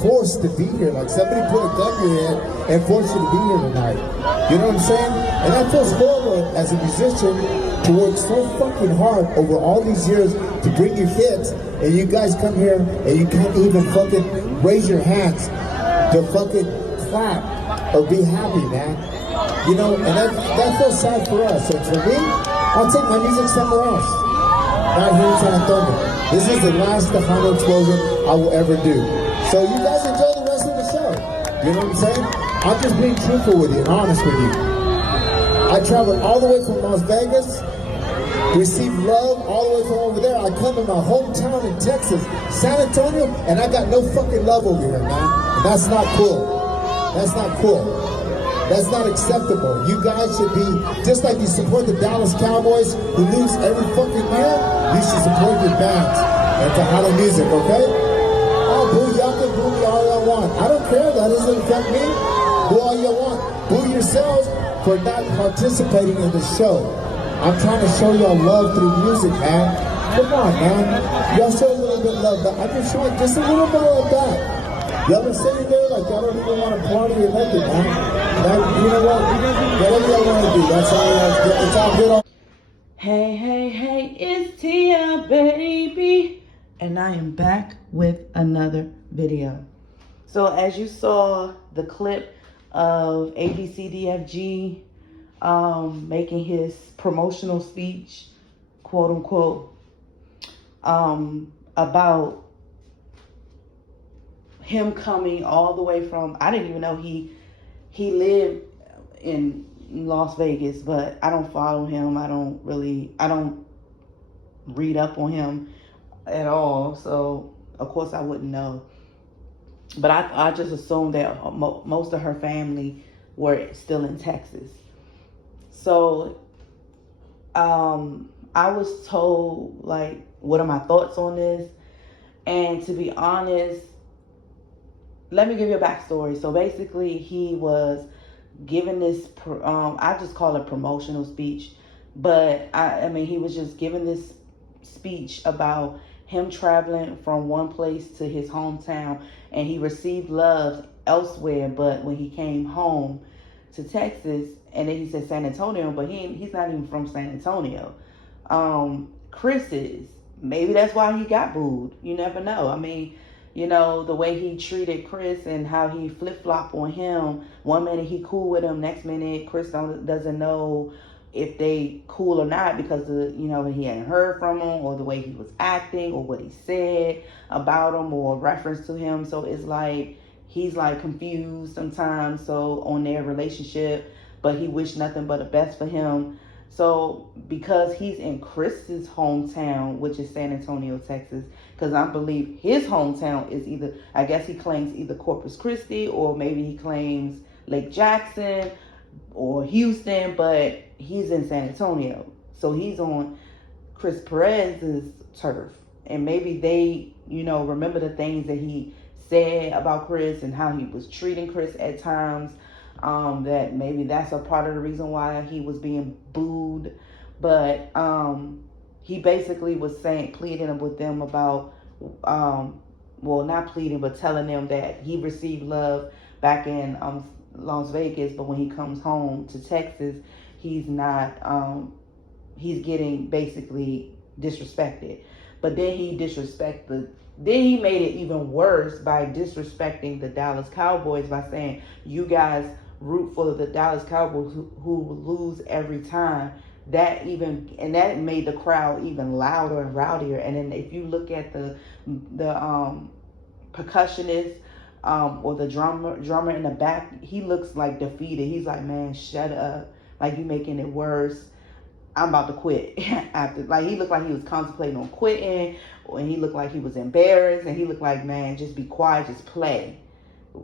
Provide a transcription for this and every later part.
forced to be here. Like somebody put a gun in your head and forced you to be here tonight. You know what I'm saying? And that feels horrible as a musician to work so fucking hard over all these years to bring you hits, and you guys come here and you can't even fucking raise your hands to fucking clap or be happy, man. You know, and that feels sad for us. So for me, I'll take my music somewhere else. Not here in San Antonio. This is the last Tejano explosion I will ever do. So you guys enjoy the rest of the show. You know what I'm saying? I'm just being truthful with you and honest with you. I traveled all the way from Las Vegas, received love all the way from over there. I come to my hometown in Texas, San Antonio, and I got no fucking love over here, man. And that's not cool. That's not cool. That's not acceptable. You guys should be, just like you support the Dallas Cowboys who lose every fucking year, you should support your bands and Tejano music, okay? Oh, boo, y'all can boo me all y'all want. I don't care, that doesn't affect me. Boo all y'all want. Boo yourselves for not participating in the show. I'm trying to show y'all love through music, man. Come on, man. Y'all show a little bit of love, but I can show just a little bit of that. Y'all been sitting there like y'all don't even want to party or nothing, man. Now, you know what? Whatever y'all want to do, that's all. It's all good. Hey, hey, hey, it's Tia, baby. And I am back with another video. So as you saw the clip of ABCDEFG making his promotional speech, quote unquote, about him coming all the way from, I didn't even know he lived in Las Vegas, but I don't follow him. I don't read up on him at all. So of course I wouldn't know. But I just assumed that most of her family were still in Texas. So I was told, like, what are my thoughts on this? And to be honest, let me give you a backstory. So basically, he was giving this, I just call it promotional speech. But I mean, he was just giving this speech about him traveling from one place to his hometown, and he received love elsewhere. But when he came home to Texas, and then he said San Antonio, but he's not even from San Antonio. Chris is. Maybe that's why he got booed. You never know. I mean, you know, the way he treated Chris and how he flip-flopped on him. One minute he cool with him, next minute Chris doesn't know if they cool or not because of, you know, he hadn't heard from him, or the way he was acting, or what he said about him, or reference to him. So it's like he's like confused sometimes, so on their relationship, but he wished nothing but the best for him. So because he's in Chris's hometown, which is San Antonio, Texas, because I believe his hometown is either, I guess he claims either Corpus Christi, or maybe he claims Lake Jackson or Houston, but he's in San Antonio. So he's on Chris Perez's turf. And maybe they, you know, remember the things that he said about Chris and how he was treating Chris at times. That maybe that's a part of the reason why he was being booed. But he basically was pleading with them about, well, not pleading, but telling them that he received love back in Las Vegas, but when he comes home to Texas, he's not, he's getting basically disrespected. But then he made it even worse by disrespecting the Dallas Cowboys by saying, you guys root for the Dallas Cowboys who lose every time. That made the crowd even louder and rowdier. And then if you look at the percussionist or the drummer in the back, he looks like defeated. He's like, man, shut up. Like, you making it worse. I'm about to quit. After, like, he looked like he was contemplating on quitting, and he looked like he was embarrassed, and he looked like, man, just be quiet, just play.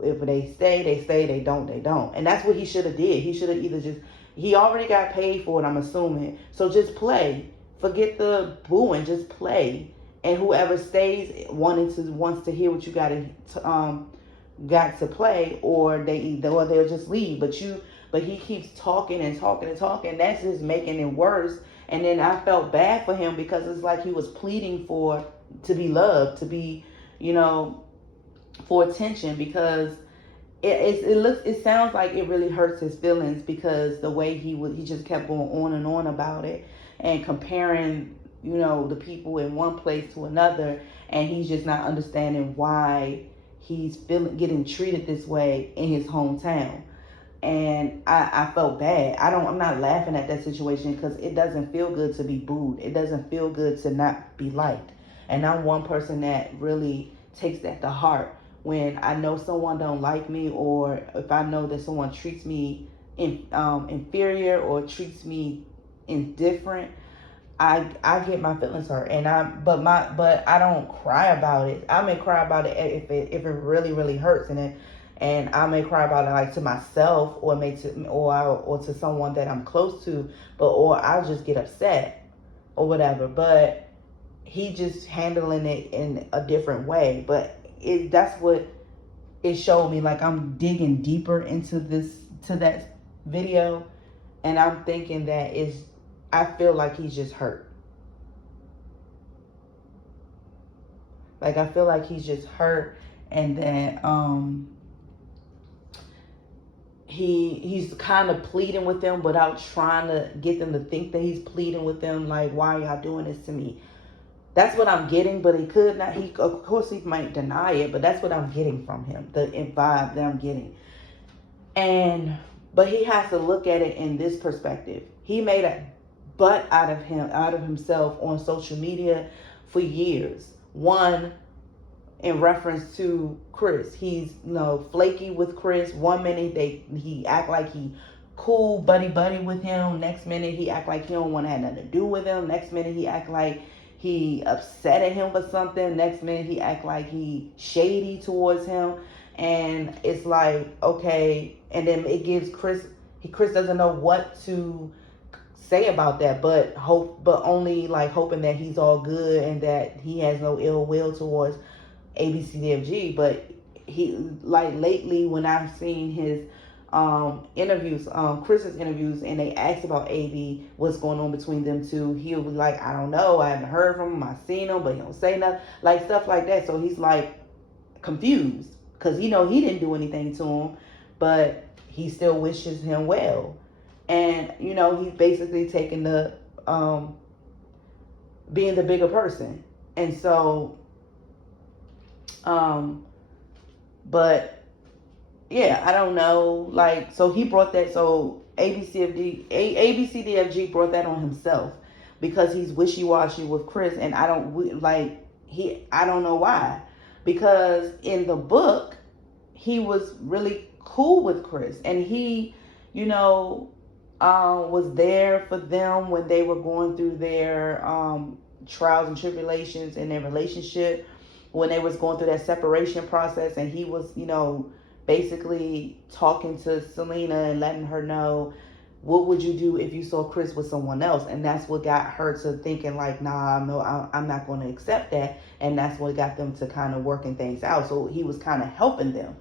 If they stay, they stay. They don't, they don't. And that's what he should have did. He should have either he already got paid for it, I'm assuming. So just play. Forget the booing. Just play. And whoever stays wants to hear what you got to play, or they'll just leave. But he keeps talking and talking and talking. That's just making it worse. And then I felt bad for him because it's like he was pleading to be loved, to be, you know, for attention, because it sounds like it really hurts his feelings, because the way he just kept going on and on about it and comparing, the people in one place to another, and he's just not understanding why he's getting treated this way in his hometown. And I felt bad. I'm not laughing at that situation, because it doesn't feel good to be booed. It doesn't feel good to not be liked. And I'm one person that really takes that to heart. When I know someone don't like me, or if I know that someone treats me inferior or treats me indifferent, I get my feelings hurt, but I don't cry about it. I may cry about it if it really really hurts, and I may cry about it like to myself, or to someone that I'm close to, or I'll just get upset or whatever. But he just handling it in a different way. But that's what it showed me. Like, I'm digging deeper into that video, and I'm thinking that I feel like he's just hurt. Like, I feel like he's just hurt, and that he's kind of pleading with them without trying to get them to think that he's pleading with them. Like, why are y'all doing this to me? That's what I'm getting, but he could not. Of course, he might deny it, but that's what I'm getting from him, the vibe that I'm getting. But he has to look at it in this perspective. He made a butt out of himself on social media for years. One, in reference to Chris, he's flaky with Chris. One minute he act like he cool buddy with him. Next minute he act like he don't want to have nothing to do with him. Next minute he act like he upset at him for something. Next minute he act like he shady towards him. And it's like, okay. And then it gives Chris doesn't know what to say about that, but only like hoping that he's all good and that he has no ill will towards ABCDEFG. But he, like, lately when I've seen his interviews, Chris's interviews, and they asked about AB, what's going on between them two, he'll be like, I don't know, I haven't heard from him, I seen him, but he don't say nothing, like stuff like that. So he's like confused, because he didn't do anything to him, but he still wishes him well. And he's basically taking the being the bigger person. And so but yeah, I don't know. Like, so he brought that. So ABCDFG brought that on himself, because he's wishy-washy with Chris, and I don't know why. Because in the book, he was really cool with Chris, and he, was there for them when they were going through their trials and tribulations in their relationship, when they was going through that separation process, and he was, basically talking to Selena and letting her know, what would you do if you saw Chris with someone else? And that's what got her to thinking like, nah, no, I'm not going to accept that. And that's what got them to kind of working things out. So he was kind of helping them.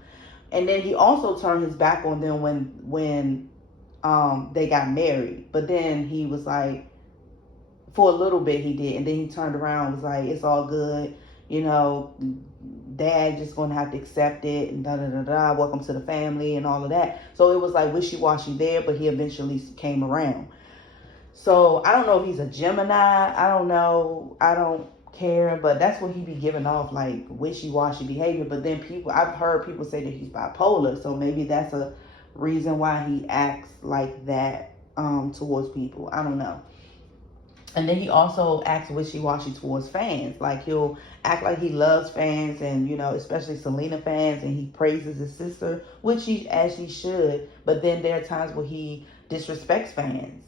And then he also turned his back on them when they got married. But then he was like, for a little bit he did, and then he turned around and was like, it's all good, Dad just gonna have to accept it, and welcome to the family and all of that. So it was like wishy-washy there, but he eventually came around. So I don't know if he's a Gemini, I don't know, I don't care, but that's what he be giving off, like wishy-washy behavior. But then I've heard people say that he's bipolar, so maybe that's a reason why he acts like that towards people. I don't know. And then he also acts wishy-washy towards fans. Like, he'll act like he loves fans, and especially Selena fans, and he praises his sister, which as he should. But then there are times where he disrespects fans,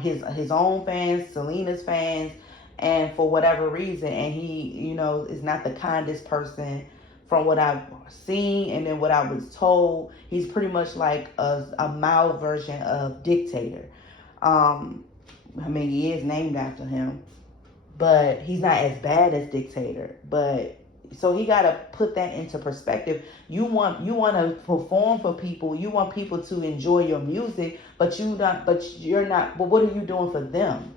his own fans, Selena's fans, and for whatever reason. And he is not the kindest person from what I've seen, and then what I was told. He's pretty much like a mild version of Dictator. He is named after him, but he's not as bad as Dictator. But so he got to put that into perspective. You want to perform for people. You want people to enjoy your music, but you're not. But what are you doing for them?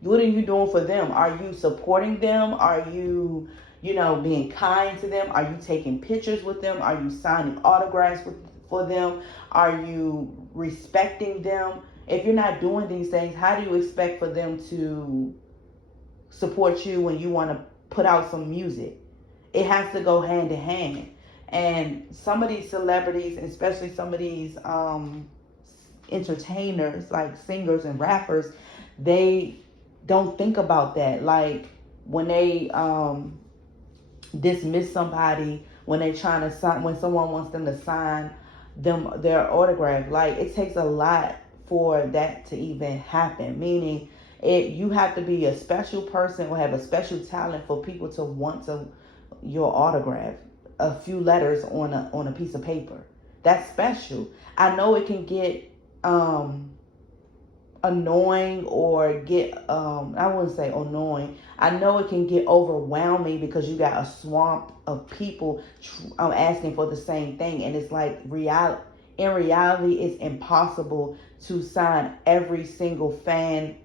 What are you doing for them? Are you supporting them? Are you, being kind to them? Are you taking pictures with them? Are you signing autographs for them? Are you respecting them? If you're not doing these things, how do you expect for them to support you when you want to put out some music? It has to go hand in hand. And some of these celebrities, especially some of these entertainers, like singers and rappers, they don't think about that. Like when they dismiss somebody, when they trying to sign, when someone wants them to sign their autograph, like it takes a lot for that to even happen. Meaning, you have to be a special person or have a special talent for people to want your autograph, a few letters on a piece of paper. That's special. I know it can get annoying or get I wouldn't say annoying. I know it can get overwhelming because you got a swamp of people asking for the same thing, and it's like in reality it's impossible to sign every single fan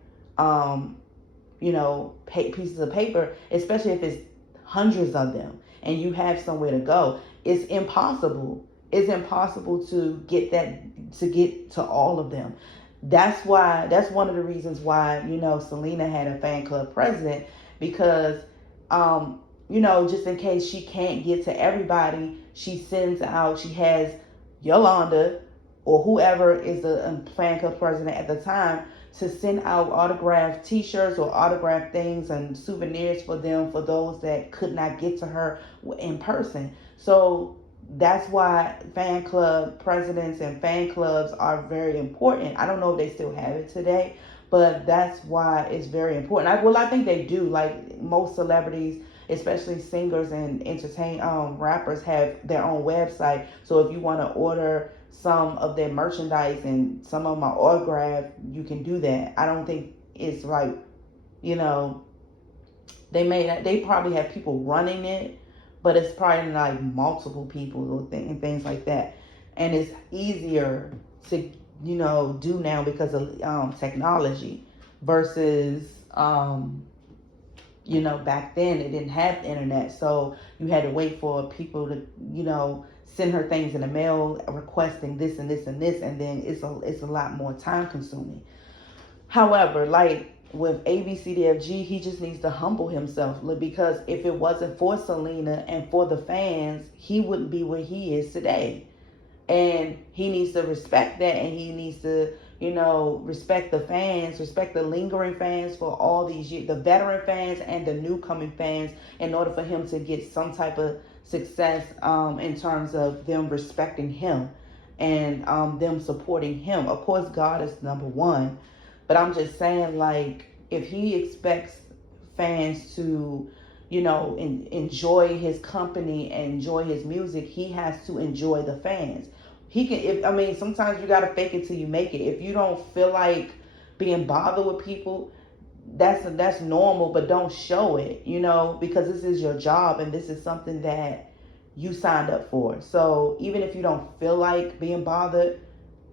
pieces of paper, especially if it's hundreds of them and you have somewhere to go. It's impossible to get to all of them. That's one of the reasons why, Selena had a fan club president, because, just in case she can't get to everybody, she has Yolanda or whoever is the fan club president at the time to send out autographed t-shirts or autographed things and souvenirs for those that could not get to her in person. So that's why fan club presidents and fan clubs are very important. I don't know if they still have it today, but that's why it's very important. I think they do. Like most celebrities, especially singers and rappers, have their own website. So if you want to order some of their merchandise and some of my autograph, you can do that. I don't think it's like, they probably have people running it, but it's probably like multiple people and things like that. And it's easier to, do now because of technology versus, back then it didn't have the internet. So you had to wait for people to, send her things in the mail requesting this and this and this. And then it's a lot more time consuming. However, like with ABCDEFG, he just needs to humble himself, because if it wasn't for Selena and for the fans, he wouldn't be where he is today. And he needs to respect that, and he needs to, respect the fans, respect the lingering fans for all these years, the veteran fans and the new coming fans, in order for him to get some type of success in terms of them respecting him and them supporting him. Of course, God is number one. But I'm just saying, like, if he expects fans to, enjoy his company and enjoy his music, he has to enjoy the fans. Sometimes you got to fake it till you make it. If you don't feel like being bothered with people, that's normal, but don't show it, because this is your job and this is something that you signed up for. So even if you don't feel like being bothered,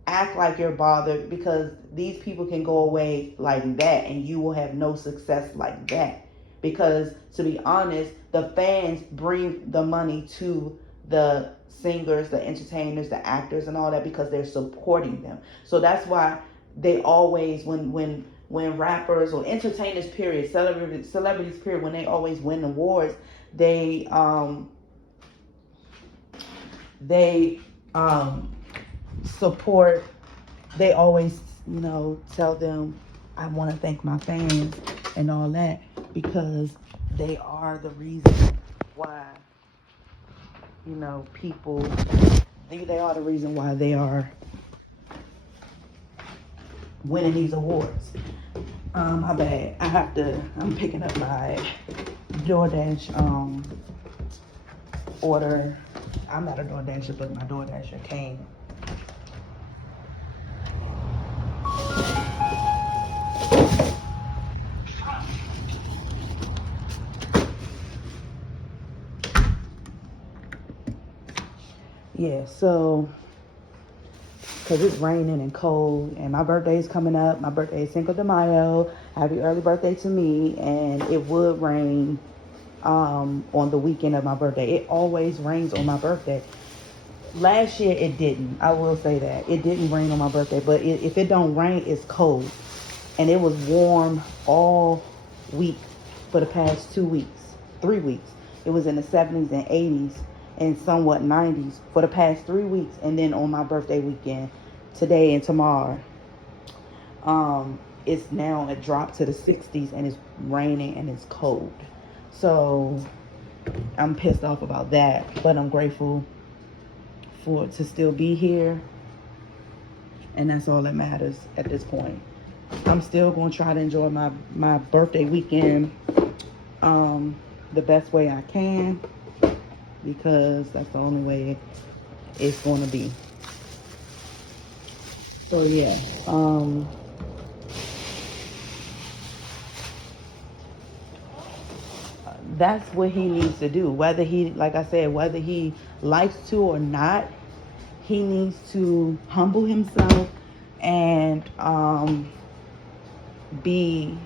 act like you're bothered, because these people can go away like that and you will have no success like that. Because to be honest, the fans bring the money to the singers, the entertainers, the actors and all that, because they're supporting them. So that's why they always, when rappers or entertainers period, celebrities period, when they always win awards, they support, they always, tell them, I want to thank my fans and all that, because they are the reason why, people, they are the reason why they are winning these awards. My bad. I'm picking up my DoorDash order. I'm not a DoorDasher, but my DoorDasher came. Yeah, so, because it's raining and cold, and my birthday is coming up. My birthday is Cinco de Mayo. Happy early birthday to me, and it would rain on the weekend of my birthday. It always rains on my birthday. Last year it didn't. I will say that it didn't rain on my birthday. But if it don't rain, it's cold, and it was warm all week for the past 2 weeks, 3 weeks. It was in the 70s and 80s and somewhat 90s for the past 3 weeks, and then on my birthday weekend, today and tomorrow, it's now a drop to the 60s and it's raining and it's cold. So I'm pissed off about that, but I'm grateful for to still be here, and that's all that matters at this point. I'm still going to try to enjoy my birthday weekend the best way I can, because that's the only way it's going to be. So yeah, that's what he needs to do. Whether he, like I said, whether he likes to or not, he needs to humble himself and be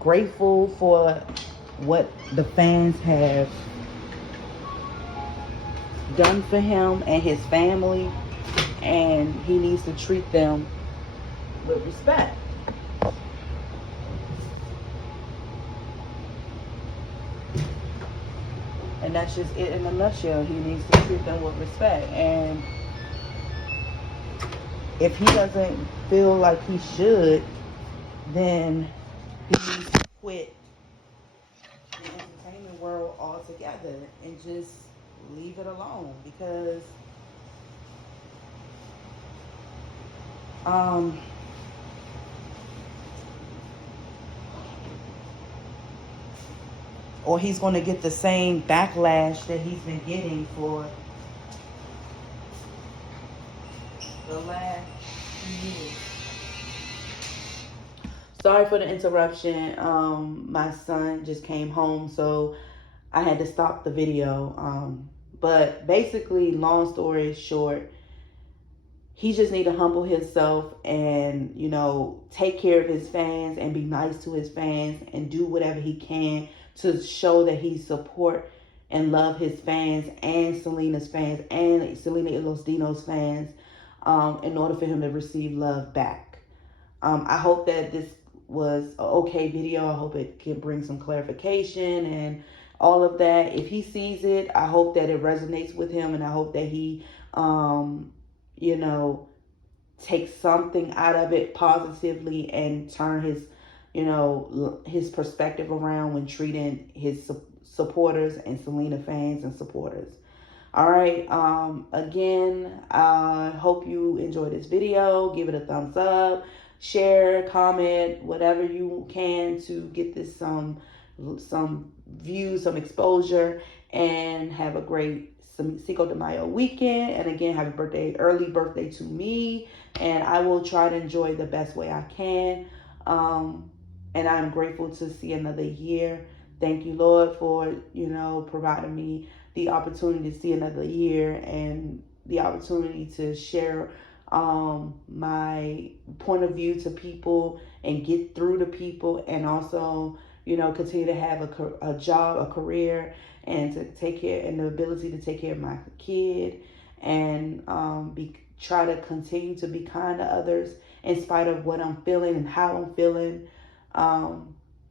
grateful for what the fans have done for him and his family, and he needs to treat them with respect. And that's just it in a nutshell. He needs to treat them with respect. And if he doesn't feel like he should, then he needs to quit the entertainment world altogether and just leave it alone. Because or he's going to get the same backlash that he's been getting for the last few years. Sorry for the interruption. My son just came home, so I had to stop the video. But basically, long story short, he just need to humble himself and, take care of his fans and be nice to his fans and do whatever he can to show that he support and love his fans and Selena's fans and Selena Ilostino's fans, in order for him to receive love back. I hope that this was an okay video. I hope it can bring some clarification and all of that. If he sees it, I hope that it resonates with him, and I hope that he take something out of it positively and turn his perspective around when treating his supporters and Selena fans and supporters. All right. Again, I hope you enjoyed this video. Give it a thumbs up, share, comment, whatever you can to get this some views, some exposure, and have a great Cinco de Mayo weekend. And again, happy early birthday to me. And I will try to enjoy the best way I can. And I'm grateful to see another year. Thank you, Lord, for, providing me the opportunity to see another year and the opportunity to share my point of view to people and get through to people, and also, continue to have a job, a career, and to take care, and the ability to take care of my kid, and try to continue to be kind to others in spite of what I'm feeling and how I'm feeling,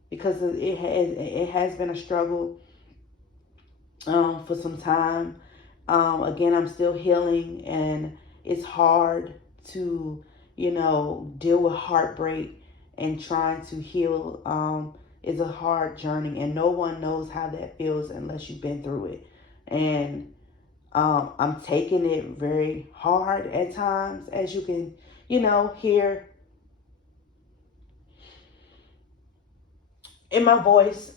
because it has been a struggle for some time. Again, I'm still healing, and it's hard to, deal with heartbreak, and trying to heal is a hard journey, and no one knows how that feels unless you've been through it. And I'm taking it very hard at times, as you can, hear in my voice.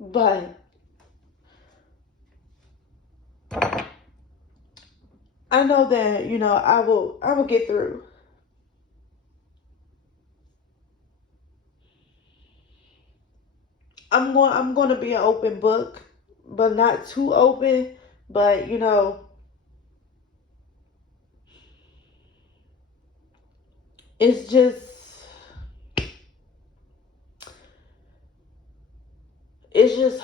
But I know that, I will get through. I'm going to be an open book, but not too open, But, you know, it's just, it's just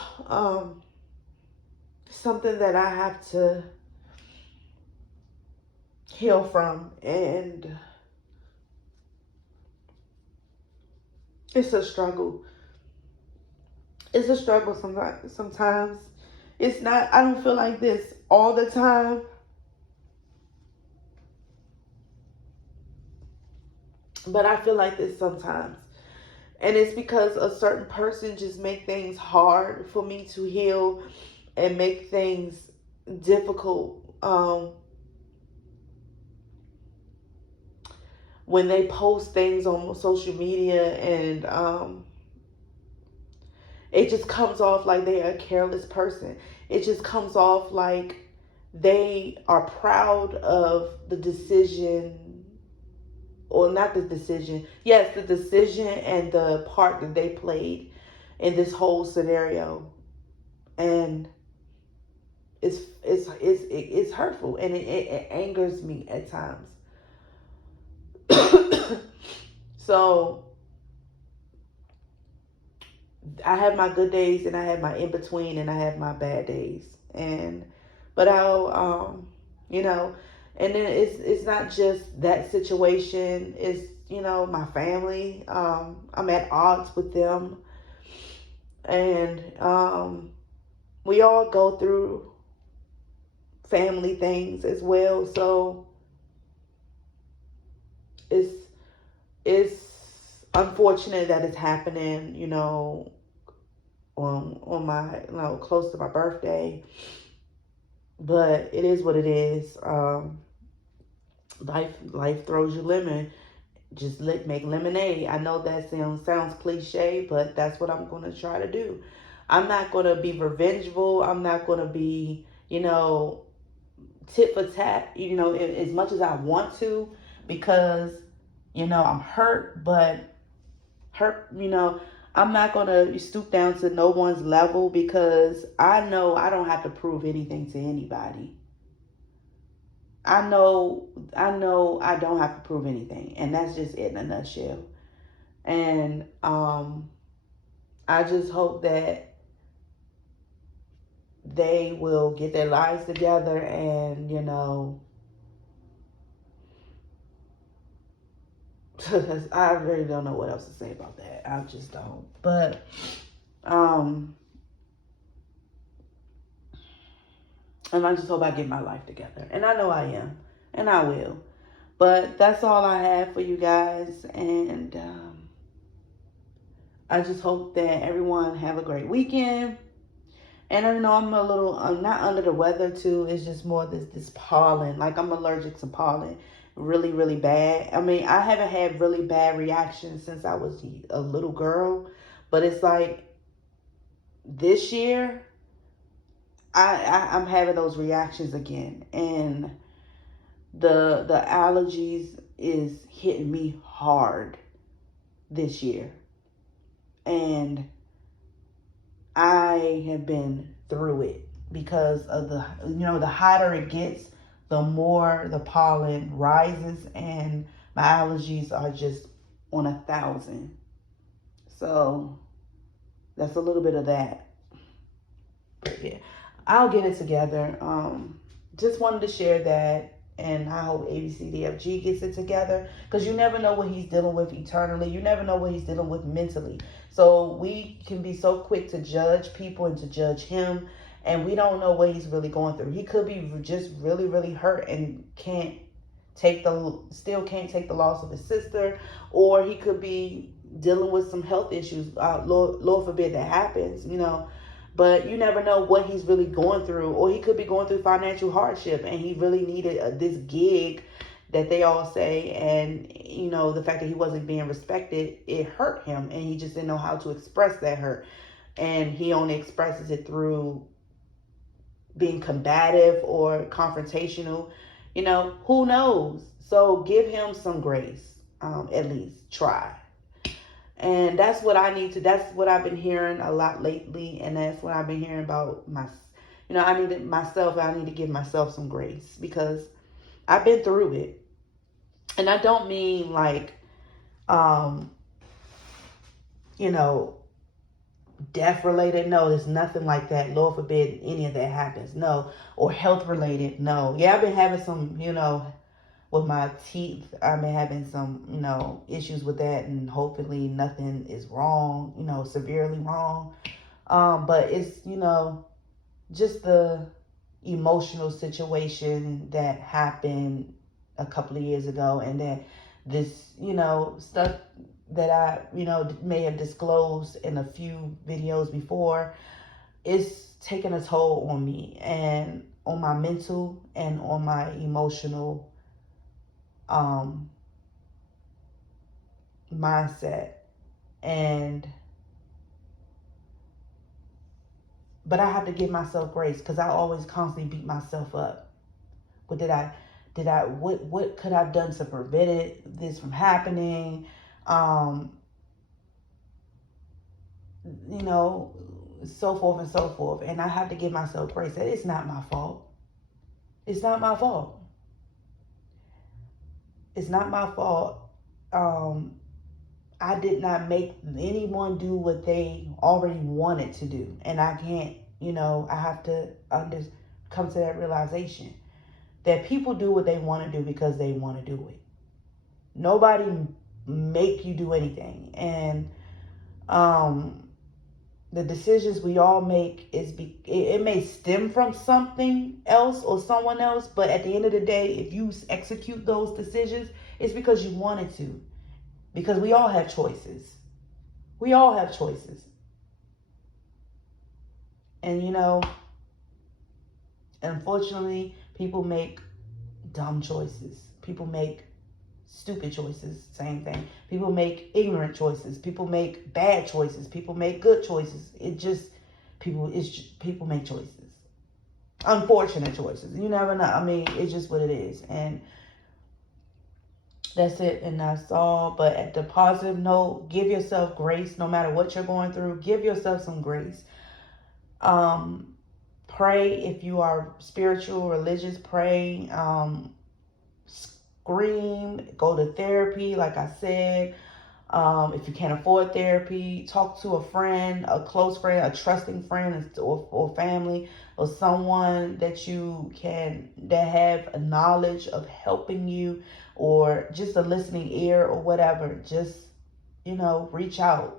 something that I have to heal from. And it's a struggle. It's a struggle sometimes. It's not, I don't feel like this all the time, but I feel like this sometimes. And it's because a certain person just make things hard for me to heal and make things difficult. When they post things on social media, and it just comes off like they're a careless person. It just comes off like they are proud of the decision, or not the decision. Yes, the decision and the part that they played in this whole scenario. And it's hurtful, and it angers me at times. So I have my good days, and I have my in between, and I have my bad days. And but I'll you know, and then it's not just that situation. It's, you know, my family. I'm at odds with them, and we all go through family things as well. So it's unfortunate that it's happening, you know, on my, you know, close to my birthday. But it is what it is. Life throws you lemon. Just make lemonade. I know that sounds cliche, but that's what I'm going to try to do. I'm not going to be revengeful. I'm not going to be, you know, tit for tat, you know, as much as I want to, because, you know, I'm hurt, you know, I'm not going to stoop down to no one's level, because I know I don't have to prove anything to anybody. I know I don't have to prove anything, and that's just it in a nutshell. And I just hope that they will get their lives together, and, you know, I really don't know what else to say about that. I just don't. But and I just hope I get my life together. And I know I am. And I will. But that's all I have for you guys. And I just hope that everyone have a great weekend. And I know I'm not under the weather too. It's just more this pollen. Like, I'm allergic to pollen really, really bad. I mean, I haven't had really bad reactions since I was a little girl. But it's like this year, I'm having those reactions again, and the allergies is hitting me hard this year, and I have been through it because of the hotter it gets, the more the pollen rises, and my allergies are just on 1,000. So that's a little bit of that. But yeah, I'll get it together. Just wanted to share that, and I hope ABCDFG gets it together, because you never know what he's dealing with eternally. You never know what he's dealing with mentally. So we can be so quick to judge people and to judge him, and we don't know what he's really going through. He could be just really, really hurt and can't take the loss of his sister, or he could be dealing with some health issues. Lord forbid that happens, you know. But you never know what he's really going through. Or he could be going through financial hardship, and he really needed this gig that they all say. And, you know, the fact that he wasn't being respected, it hurt him. And he just didn't know how to express that hurt. And he only expresses it through being combative or confrontational. You know, who knows? So give him some grace. At least try. And that's what I've been hearing a lot lately. And that's what I've been hearing about You know, I need to give myself some grace because I've been through it. And I don't mean like, you know, death related. No, there's nothing like that. Lord forbid any of that happens. No. Or health related. No. Yeah, I've been having some, you know, with my teeth, I've been having some, you know, issues with that, and hopefully nothing is wrong, you know, severely wrong. But it's, you know, just the emotional situation that happened a couple of years ago, and then this, you know, stuff that I, you know, may have disclosed in a few videos before, is taking a toll on me and on my mental and on my emotional mindset. And but I have to give myself grace because I always constantly beat myself up. What what could I have done to prevent this from happening? You know, so forth and so forth. And I have to give myself grace that it's not my fault. It's not my fault. It's not my fault. I did not make anyone do what they already wanted to do. And I can't, you know, I have to come to that realization that people do what they want to do because they want to do it. Nobody make you do anything. And the decisions we all make it may stem from something else or someone else, but at the end of the day, if you execute those decisions, it's because you wanted to. Because we all have choices. We all have choices. And, you know, unfortunately, people make dumb choices. People make stupid choices. Same thing. People make ignorant choices. People make bad choices. People make good choices. People make choices. Unfortunate choices. You never know. I mean, it's just what it is. And that's it, and that's all. But at the positive note, give yourself grace no matter what you're going through. Give yourself some grace. Pray if you are spiritual, religious. Pray. Scream. Go to therapy, like I said. If you can't afford therapy, talk to a friend, a close friend, a trusting friend, or family, or someone that have a knowledge of helping you, or just a listening ear or whatever. Just, you know, reach out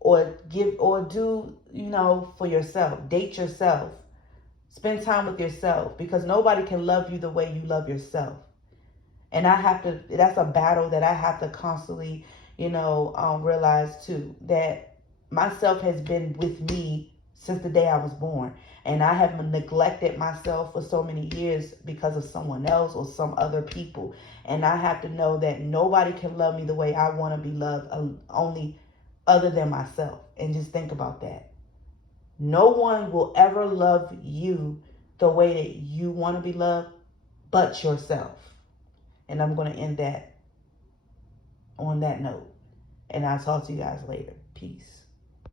or do, you know, for yourself. Date yourself. Spend time with yourself, because nobody can love you the way you love yourself. And that's a battle that I have to constantly, you know, realize too, that myself has been with me since the day I was born. And I have neglected myself for so many years because of someone else or some other people. And I have to know that nobody can love me the way I want to be loved, only other than myself. And just think about that. No one will ever love you the way that you want to be loved but yourself. And I'm going to end that on that note. And I'll talk to you guys later. Peace.